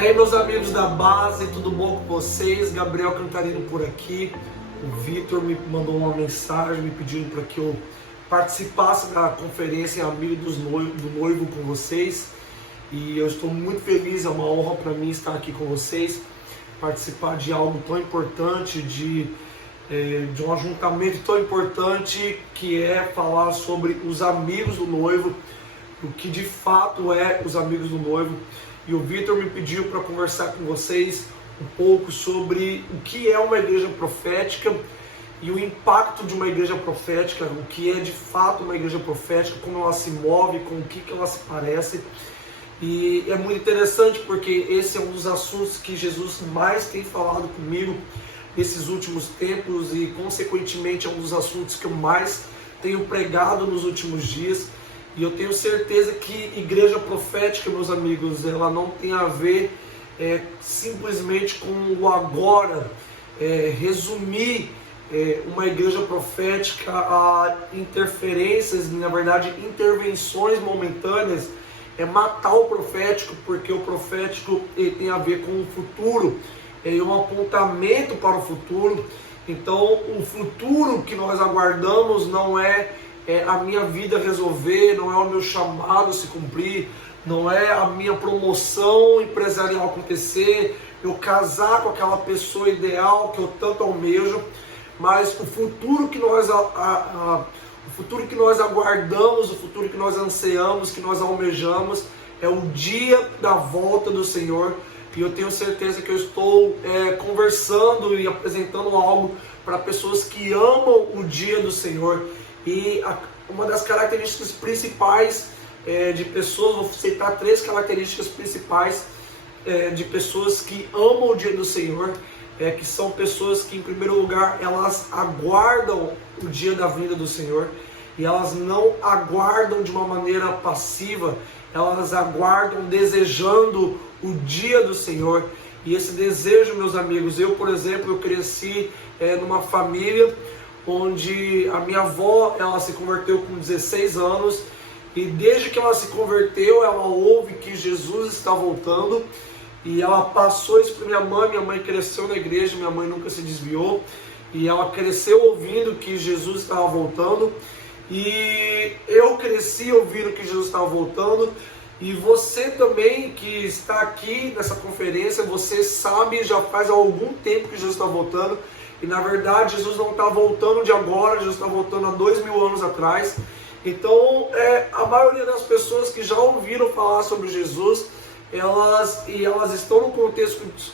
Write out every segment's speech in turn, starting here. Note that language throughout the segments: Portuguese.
aí, meus amigos da base, tudo bom com vocês? Gabriel Cantarino por aqui. O Vitor me mandou uma mensagem me pedindo para que eu participasse da conferência Amigo do Noivo com vocês. E eu estou muito feliz, é uma honra para mim estar aqui com vocês, participar de algo tão importante, de um ajuntamento tão importante, que é falar sobre os amigos do noivo, o que de fato é os amigos do noivo. E o Vitor me pediu para conversar com vocês um pouco sobre o que é uma igreja profética e o impacto de uma igreja profética, o que é de fato uma igreja profética, como ela se move, com o que ela se parece. E é muito interessante porque esse é um dos assuntos que Jesus mais tem falado comigo nesses últimos tempos e, consequentemente, é um dos assuntos que eu mais tenho pregado nos últimos dias. E eu tenho certeza que igreja profética, meus amigos, ela não tem a ver simplesmente com o agora. Resumir uma igreja profética a interferências, na verdade, intervenções momentâneas, é matar o profético, porque o profético ele tem a ver com o futuro, é um apontamento para o futuro. Então, o futuro que nós aguardamos não é a minha vida resolver, não é o meu chamado se cumprir, não é a minha promoção empresarial acontecer, eu casar com aquela pessoa ideal que eu tanto almejo, mas o futuro que nós aguardamos, o futuro que nós ansiamos, que nós almejamos, é o dia da volta do Senhor. E eu tenho certeza que eu estou conversando e apresentando algo para pessoas que amam o dia do Senhor. E uma das características principais de pessoas, vou citar 3 características principais de pessoas que amam o dia do Senhor, que são pessoas que, em primeiro lugar, elas aguardam o dia da vinda do Senhor, e elas não aguardam de uma maneira passiva, elas aguardam desejando o dia do Senhor. E esse desejo, meus amigos, eu, por exemplo, eu cresci numa família onde a minha avó, ela se converteu com 16 anos, e desde que ela se converteu, ela ouve que Jesus está voltando, e ela passou isso para minha mãe cresceu na igreja, minha mãe nunca se desviou, e ela cresceu ouvindo que Jesus estava voltando, e eu cresci ouvindo que Jesus estava voltando, e você também que está aqui nessa conferência, você sabe, já faz algum tempo que Jesus está voltando, e na verdade Jesus não está voltando de agora, Jesus está voltando há 2000 anos atrás. Então a maioria das pessoas que já ouviram falar sobre Jesus, elas estão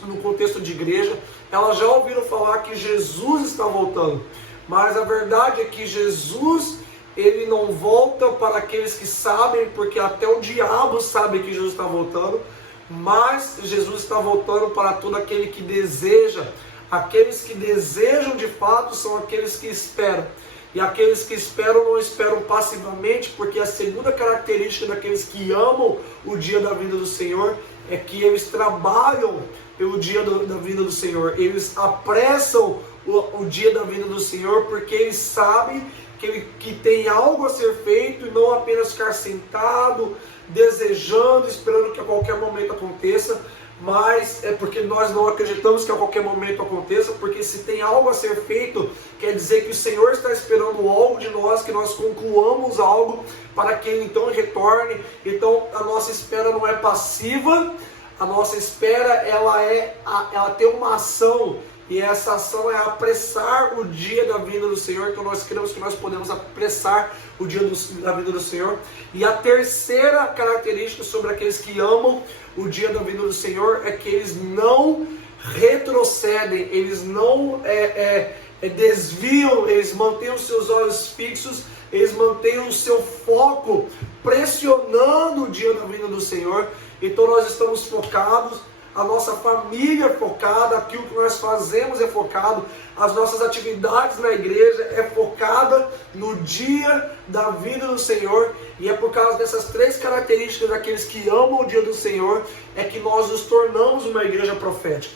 no contexto de igreja, elas já ouviram falar que Jesus está voltando, mas a verdade é que Jesus, ele não volta para aqueles que sabem, porque até o diabo sabe que Jesus está voltando, mas Jesus está voltando para todo aquele que deseja. Aqueles que desejam de fato são aqueles que esperam. E aqueles que esperam não esperam passivamente, porque a segunda característica daqueles que amam o dia da vinda do Senhor é que eles trabalham pelo dia da vinda do Senhor. Eles apressam o dia da vinda do Senhor, porque eles sabem que tem algo a ser feito, e não apenas ficar sentado, desejando, esperando que a qualquer momento aconteça. Mas é porque nós não acreditamos que a qualquer momento aconteça, porque se tem algo a ser feito, quer dizer que o Senhor está esperando algo de nós, que nós concluamos algo para que Ele então retorne. Então a nossa espera não é passiva, a nossa espera ela tem uma ação, e essa ação é apressar o dia da vinda do Senhor. Então nós cremos que nós podemos apressar o dia da vinda do Senhor. E a terceira característica sobre aqueles que amam o dia da vinda do Senhor é que eles não retrocedem, eles não desviam, eles mantêm os seus olhos fixos, eles mantêm o seu foco pressionando o dia da vinda do Senhor. Então nós estamos focados, a nossa família é focada, aquilo que nós fazemos é focado, as nossas atividades na igreja é focada no dia da vinda do Senhor. E é por causa dessas 3 características daqueles que amam o dia do Senhor é que nós nos tornamos uma igreja profética.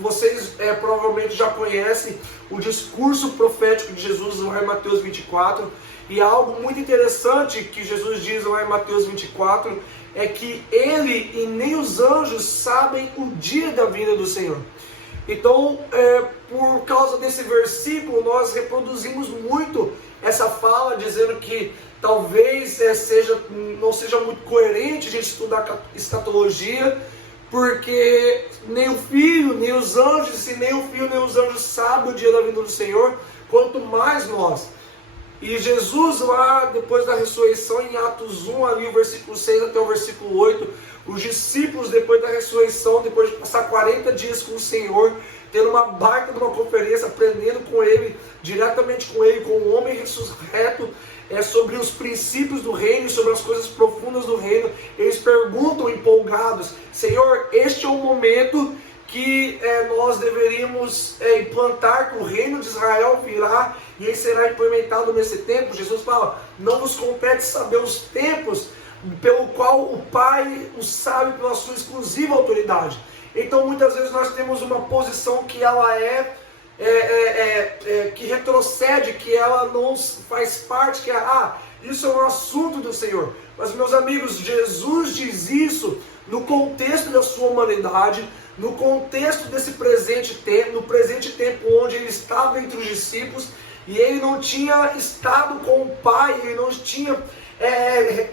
Vocês provavelmente já conhecem o discurso profético de Jesus lá em Mateus 24, e algo muito interessante que Jesus diz lá em Mateus 24 é que ele e nem os anjos sabem o dia da vinda do Senhor. Então, por causa desse versículo, nós reproduzimos muito essa fala, dizendo que talvez não seja muito coerente a gente estudar escatologia, porque nem o Filho, nem os anjos, se nem o Filho, nem os anjos sabem o dia da vinda do Senhor, quanto mais nós. E Jesus lá, depois da ressurreição, em Atos 1, ali o versículo 6 até o versículo 8, os discípulos, depois da ressurreição, depois de passar 40 dias com o Senhor, tendo uma baita de uma conferência, aprendendo com Ele, diretamente com Ele, com o homem ressurreto, sobre os princípios do reino, sobre as coisas profundas do reino, eles perguntam empolgados: Senhor, este é o momento que nós deveríamos implantar, que o reino de Israel virá e ele será implementado nesse tempo. Jesus fala: não vos compete saber os tempos pelo qual o Pai o sabe pela sua exclusiva autoridade. Então muitas vezes nós temos uma posição que ela que retrocede, que ela não faz parte, que isso é um assunto do Senhor. Mas, meus amigos, Jesus diz isso no contexto da sua humanidade, no contexto desse presente tempo, no presente tempo onde ele estava entre os discípulos, e ele não tinha estado com o Pai, ele não tinha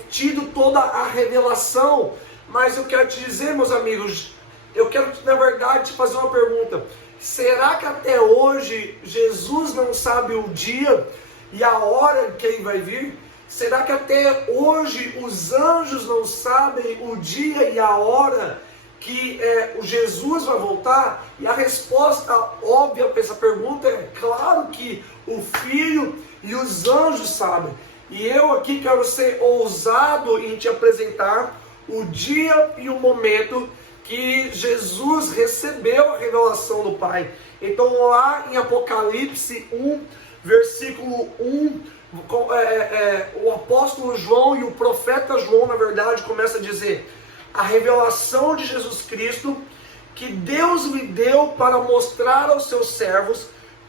tido toda a revelação. Mas eu quero te dizer, meus amigos, eu quero, na verdade, te fazer uma pergunta: será que até hoje Jesus não sabe o dia e a hora que ele vai vir? Será que até hoje os anjos não sabem o dia e a hora que o Jesus vai voltar? E a resposta óbvia para essa pergunta é claro que o Filho e os anjos sabem. E eu aqui quero ser ousado em te apresentar o dia e o momento que Jesus recebeu a revelação do Pai. Então lá em Apocalipse 1, versículo 1, o apóstolo João e o profeta João, na verdade, começa a dizer: a revelação de Jesus Cristo, que Deus lhe deu para mostrar aos seus servos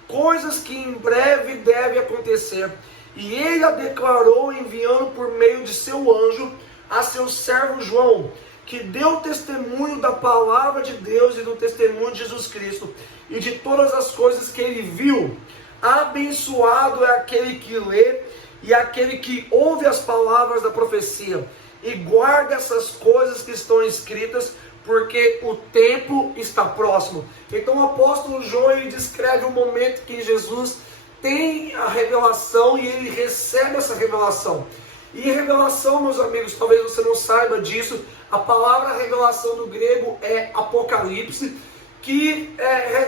coisas que em breve devem acontecer. E ele a declarou enviando por meio de seu anjo a seu servo João, que deu testemunho da palavra de Deus e do testemunho de Jesus Cristo, e de todas as coisas que ele viu. Abençoado é aquele que lê e aquele que ouve as palavras da profecia, e guarda essas coisas que estão escritas, porque o tempo está próximo. Então o apóstolo João, ele descreve o momento que Jesus tem a revelação e ele recebe essa revelação. E revelação, meus amigos, talvez você não saiba disso, a palavra revelação do grego é apocalipse, que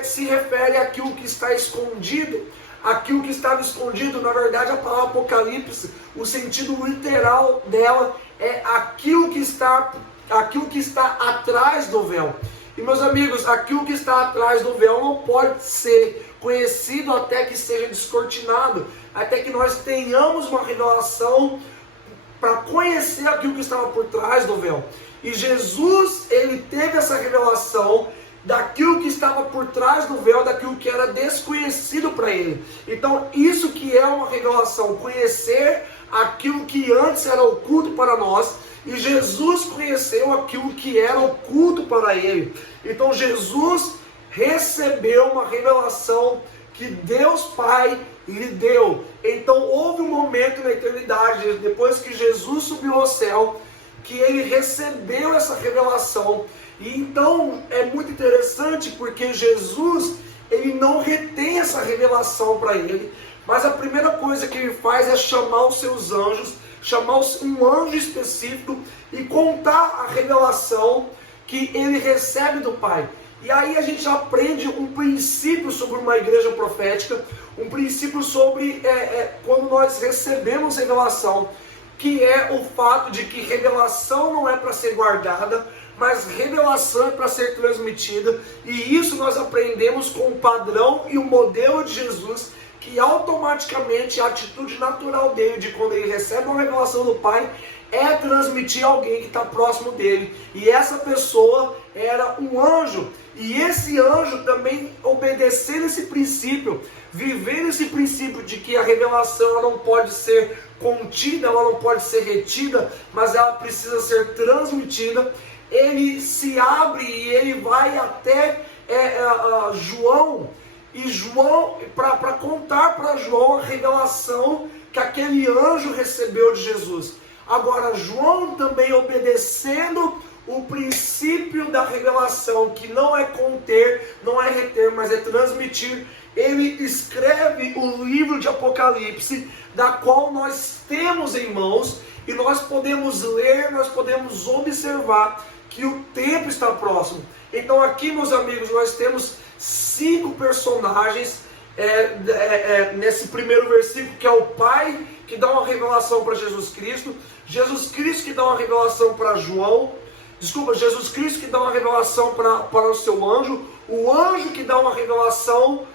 se refere àquilo que está escondido. Aquilo que estava escondido, na verdade, a palavra apocalipse, o sentido literal dela é aquilo que está atrás do véu. E, meus amigos, aquilo que está atrás do véu não pode ser conhecido até que seja descortinado, até que nós tenhamos uma revelação para conhecer aquilo que estava por trás do véu. E Jesus, ele teve essa revelação daquilo que estava por trás do véu, daquilo que era desconhecido para ele. Então, isso que é uma revelação, conhecer aquilo que antes era oculto para nós, e Jesus conheceu aquilo que era oculto para ele. Então, Jesus recebeu uma revelação que Deus Pai lhe deu. Então, houve um momento na eternidade, depois que Jesus subiu ao céu, que ele recebeu essa revelação. E então é muito interessante, porque Jesus, ele não retém essa revelação para ele, mas a primeira coisa que ele faz é chamar os seus anjos, chamar um anjo específico e contar a revelação que ele recebe do Pai. E aí a gente aprende um princípio sobre uma igreja profética, um princípio sobre quando nós recebemos revelação, que é o fato de que revelação não é para ser guardada, mas revelação é para ser transmitida. E isso nós aprendemos com o padrão e o modelo de Jesus, que automaticamente a atitude natural dele, de quando ele recebe uma revelação do Pai, é transmitir a alguém que está próximo dele. E essa pessoa era um anjo. E esse anjo também, obedecendo esse princípio, vivendo esse princípio de que a revelação ela não pode ser contida, ela não pode ser retida, mas ela precisa ser transmitida, ele se abre e ele vai até João, e João, para contar para João a revelação que aquele anjo recebeu de Jesus. Agora, João também obedecendo o princípio da revelação, que não é conter, não é reter, mas é transmitir, ele escreve o livro de Apocalipse, da qual nós temos em mãos, e nós podemos ler, nós podemos observar que o tempo está próximo. Então aqui, meus amigos, nós temos 5 personagens nesse primeiro versículo, que é o Pai que dá uma revelação para Jesus Cristo que dá uma revelação para João, Jesus Cristo que dá uma revelação para o seu anjo, o anjo que dá uma revelação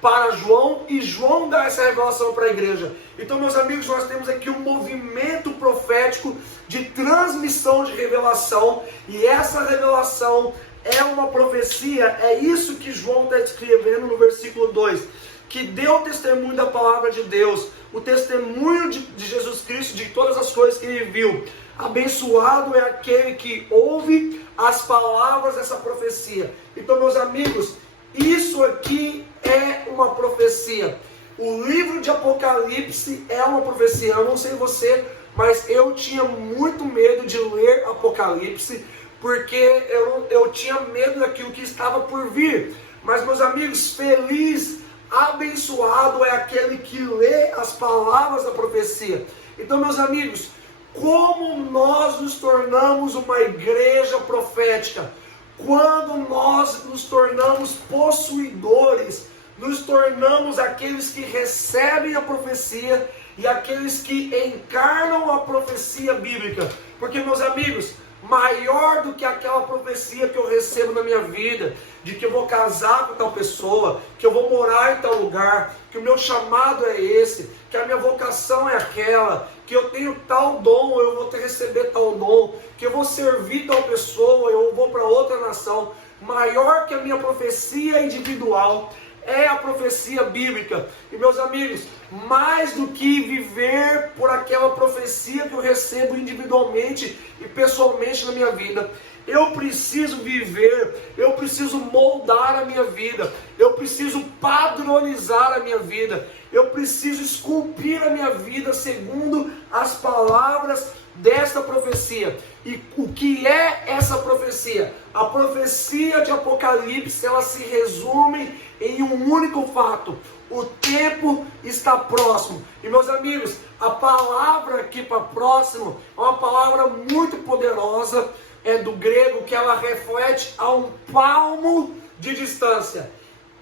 para João, e João dá essa revelação para a igreja. Então, meus amigos, nós temos aqui um movimento profético de transmissão de revelação, e essa revelação é uma profecia. É isso que João está escrevendo no versículo 2, que deu testemunho da palavra de Deus, o testemunho de Jesus Cristo, de todas as coisas que ele viu. Abençoado é aquele que ouve as palavras dessa profecia. Então, meus amigos, isso aqui é uma profecia. O livro de Apocalipse é uma profecia. Eu não sei você, mas eu tinha muito medo de ler Apocalipse, porque eu tinha medo daquilo que estava por vir. Mas, meus amigos, feliz, abençoado é aquele que lê as palavras da profecia. Então, meus amigos, como nós nos tornamos uma igreja profética? Quando nós nos tornamos possuidores, nos tornamos aqueles que recebem a profecia e aqueles que encarnam a profecia bíblica. Porque, meus amigos, maior do que aquela profecia que eu recebo na minha vida, de que eu vou casar com tal pessoa, que eu vou morar em tal lugar, que o meu chamado é esse, que a minha vocação é aquela, que eu tenho tal dom, eu vou receber tal dom, que eu vou servir tal pessoa, eu vou para outra nação. Maior que a minha profecia individual é a profecia bíblica. E, meus amigos, mais do que viver por aquela profecia que eu recebo individualmente e pessoalmente na minha vida, eu preciso viver, eu preciso moldar a minha vida, eu preciso padronizar a minha vida, eu preciso esculpir a minha vida segundo as palavras desta profecia. E o que é essa profecia? A profecia de Apocalipse, ela se resume em um único fato: o tempo está próximo. E, meus amigos, a palavra aqui para próximo é uma palavra muito poderosa, é do grego, que ela reflete a um palmo de distância.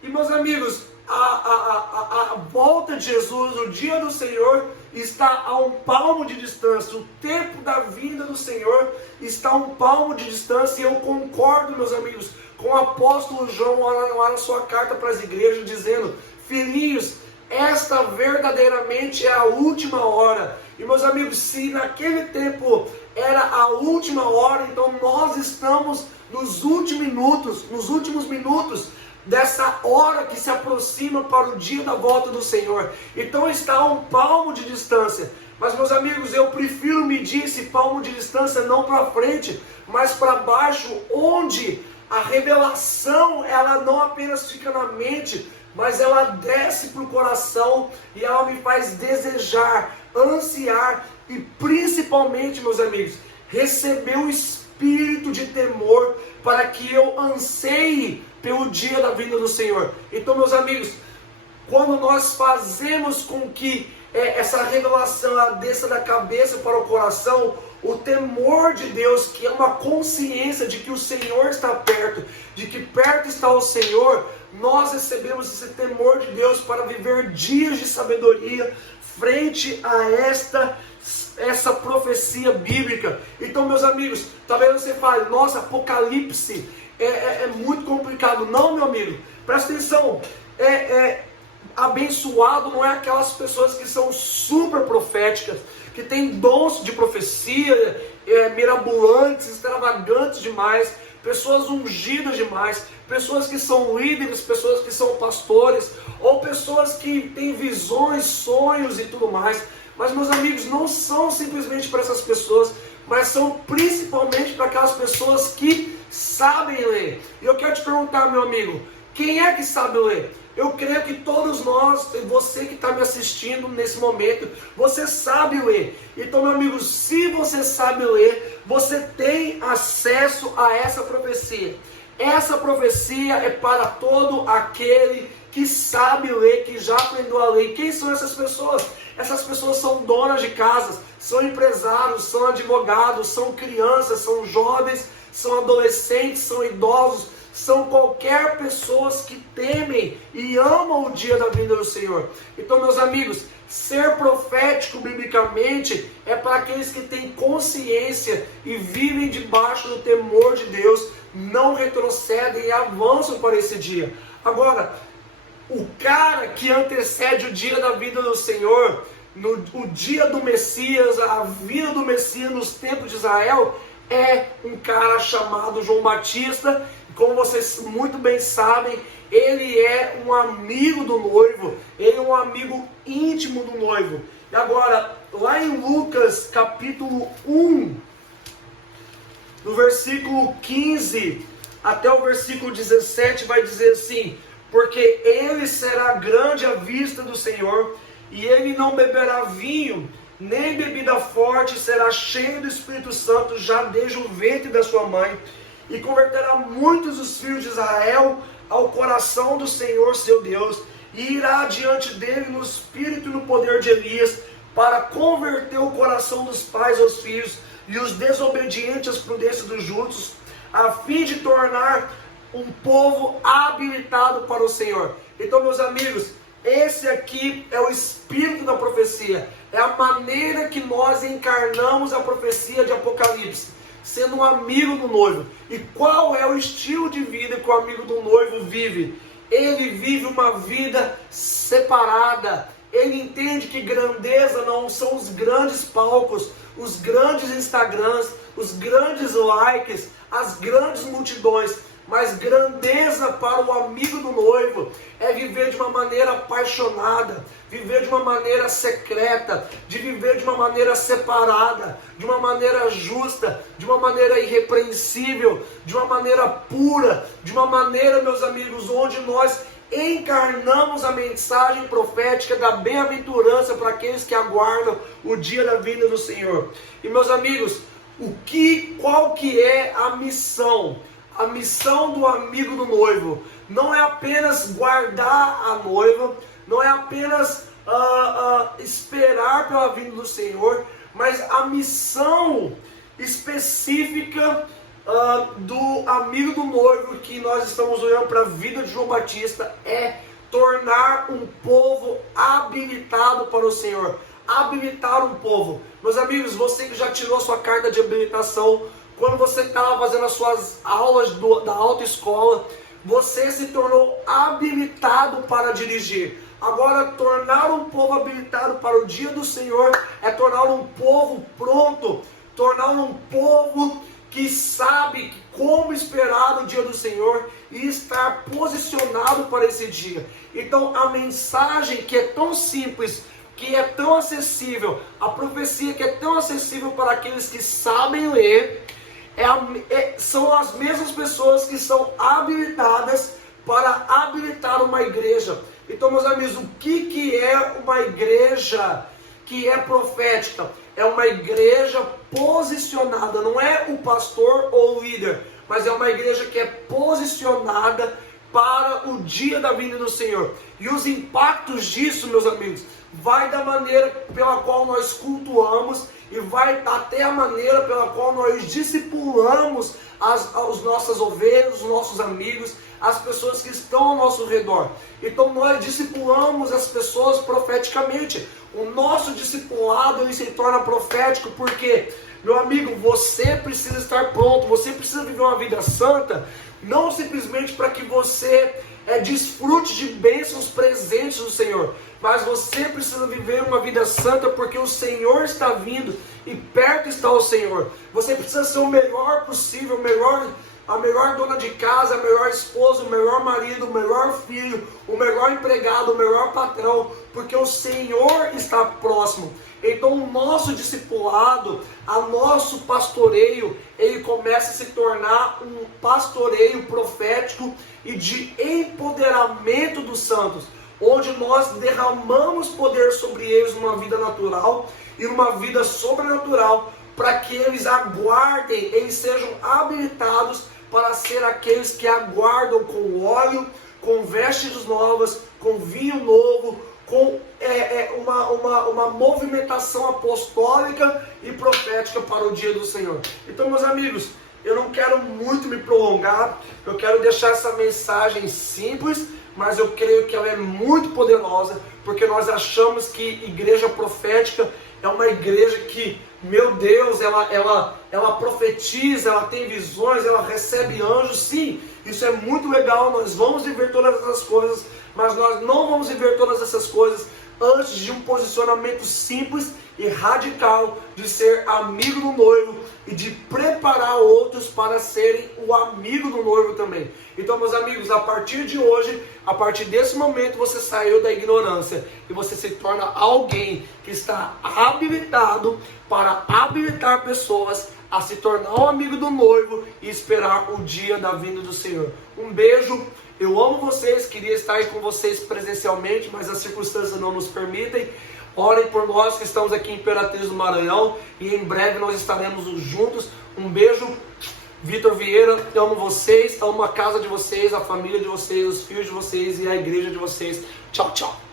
E, meus amigos, a volta de Jesus, o dia do Senhor, está a um palmo de distância. O tempo da vinda do Senhor está a um palmo de distância. E eu concordo, meus amigos, com o apóstolo João lá na sua carta para as igrejas, dizendo: filhinhos, esta verdadeiramente é a última hora. E, meus amigos, se naquele tempo era a última hora, então nós estamos nos últimos minutos dessa hora que se aproxima para o dia da volta do Senhor. Então está a um palmo de distância. Mas, meus amigos, eu prefiro medir esse palmo de distância não para frente, mas para baixo, onde a revelação, ela não apenas fica na mente, mas ela desce para o coração e ela me faz desejar, ansiar e principalmente, meus amigos, receber o espírito de temor para que eu anseie pelo dia da vinda do Senhor. Então, meus amigos, quando nós fazemos com que essa revelação ela desça da cabeça para o coração, o temor de Deus, que é uma consciência de que o Senhor está perto, de que perto está o Senhor, nós recebemos esse temor de Deus para viver dias de sabedoria frente a essa profecia bíblica. Então, meus amigos, talvez você fale: nossa, Apocalipse é muito complicado. Não, meu amigo, presta atenção. Abençoado não é aquelas pessoas que são super proféticas, que têm dons de profecia, mirabolantes, extravagantes demais, pessoas ungidas demais, pessoas que são líderes, pessoas que são pastores, ou pessoas que têm visões, sonhos e tudo mais. Mas, meus amigos, não são simplesmente para essas pessoas, mas são principalmente para aquelas pessoas que sabem ler. E eu quero te perguntar, meu amigo, quem é que sabe ler? Eu creio que todos nós, você que está me assistindo nesse momento, você sabe ler. Então, meu amigo, se você sabe ler, você tem acesso a essa profecia. Essa profecia é para todo aquele que sabe ler, que já aprendeu a ler. Quem são essas pessoas? Essas pessoas são donas de casas, são empresários, são advogados, são crianças, são jovens, são adolescentes, são idosos, são qualquer pessoas que temem e amam o dia da vinda do Senhor. Então, meus amigos, ser profético biblicamente é para aqueles que têm consciência e vivem debaixo do temor de Deus, não retrocedem e avançam para esse dia. Agora, o cara que antecede o dia da vinda do Senhor, o dia do Messias, a vida do Messias nos tempos de Israel, é um cara chamado João Batista. Como vocês muito bem sabem, ele é um amigo do noivo, ele é um amigo íntimo do noivo. E agora, lá em Lucas capítulo 1, no versículo 15 até o versículo 17, vai dizer assim: porque ele será grande à vista do Senhor, e ele não beberá vinho, nem bebida forte, será cheio do Espírito Santo já desde o ventre da sua mãe, e converterá muitos dos filhos de Israel ao coração do Senhor seu Deus, e irá diante dele no espírito e no poder de Elias, para converter o coração dos pais aos filhos, e os desobedientes às prudências dos justos, a fim de tornar um povo habilitado para o Senhor. Então, meus amigos, esse aqui é o espírito da profecia, é a maneira que nós encarnamos a profecia de Apocalipse, sendo um amigo do noivo. E qual é o estilo de vida que o amigo do noivo vive? Ele vive uma vida separada. Ele entende que grandeza não são os grandes palcos, os grandes Instagrams, os grandes likes, as grandes multidões. Mas grandeza para o amigo do noivo é viver de uma maneira apaixonada, viver de uma maneira secreta, de viver de uma maneira separada, de uma maneira justa, de uma maneira irrepreensível, de uma maneira pura, de uma maneira, meus amigos, onde nós encarnamos a mensagem profética da bem-aventurança para aqueles que aguardam o dia da vinda do Senhor. E, meus amigos, qual que é a missão? A missão do amigo do noivo não é apenas guardar a noiva, não é apenas esperar pela vinda do Senhor, mas a missão específica do amigo do noivo que nós estamos olhando para a vida de João Batista é tornar um povo habilitado para o Senhor. Habilitar um povo. Meus amigos, você que já tirou sua carta de habilitação, quando você estava fazendo as suas aulas da autoescola, você se tornou habilitado para dirigir. Agora, tornar um povo habilitado para o dia do Senhor é tornar um povo pronto, tornar um povo que sabe como esperar o dia do Senhor e estar posicionado para esse dia. Então, a mensagem que é tão simples, que é tão acessível, a profecia que é tão acessível para aqueles que sabem ler, são as mesmas pessoas que são habilitadas para habilitar uma igreja. Então, meus amigos, o que é uma igreja que é profética? É uma igreja posicionada, não é o pastor ou o líder, mas é uma igreja que é posicionada para o dia da vinda do Senhor. E os impactos disso, meus amigos, vai da maneira pela qual nós cultuamos e vai até a maneira pela qual nós discipulamos as nossas ovelhas, os nossos amigos, as pessoas que estão ao nosso redor. Então nós discipulamos as pessoas profeticamente. O nosso discipulado ele se torna profético porque, meu amigo, você precisa estar pronto, você precisa viver uma vida santa, não simplesmente para que você desfrute de bênçãos presentes do Senhor, mas você precisa viver uma vida santa porque o Senhor está vindo e perto está o Senhor. Você precisa ser o melhor possível, a melhor dona de casa, a melhor esposa, o melhor marido, o melhor filho, o melhor empregado, o melhor patrão, porque o Senhor está próximo. Então o nosso discipulado, o nosso pastoreio, ele começa a se tornar um pastoreio profético e de empoderamento dos santos, onde nós derramamos poder sobre eles numa vida natural e numa vida sobrenatural, para que eles aguardem, eles sejam habilitados para ser aqueles que aguardam com óleo, com vestes novas, com vinho novo, com uma movimentação apostólica e profética para o dia do Senhor. Então, meus amigos, eu não quero muito me prolongar, eu quero deixar essa mensagem simples, mas eu creio que ela é muito poderosa, porque nós achamos que igreja profética é uma igreja que, meu Deus, ela profetiza, ela tem visões, ela recebe anjos. Sim, isso é muito legal, nós vamos viver todas essas coisas, mas nós não vamos viver todas essas coisas antes de um posicionamento simples e radical de ser amigo do noivo e de preparar outros para serem o amigo do noivo também. Então, meus amigos, a partir de hoje, a partir desse momento, você saiu da ignorância e você se torna alguém que está habilitado para habilitar pessoas a se tornar um amigo do noivo e esperar o dia da vinda do Senhor. Um beijo. Eu amo vocês, queria estar aí com vocês presencialmente, mas as circunstâncias não nos permitem. Orem por nós que estamos aqui em Imperatriz do Maranhão e em breve nós estaremos juntos. Um beijo, Vitor Vieira, eu amo vocês, amo a casa de vocês, a família de vocês, os filhos de vocês e a igreja de vocês. Tchau, tchau.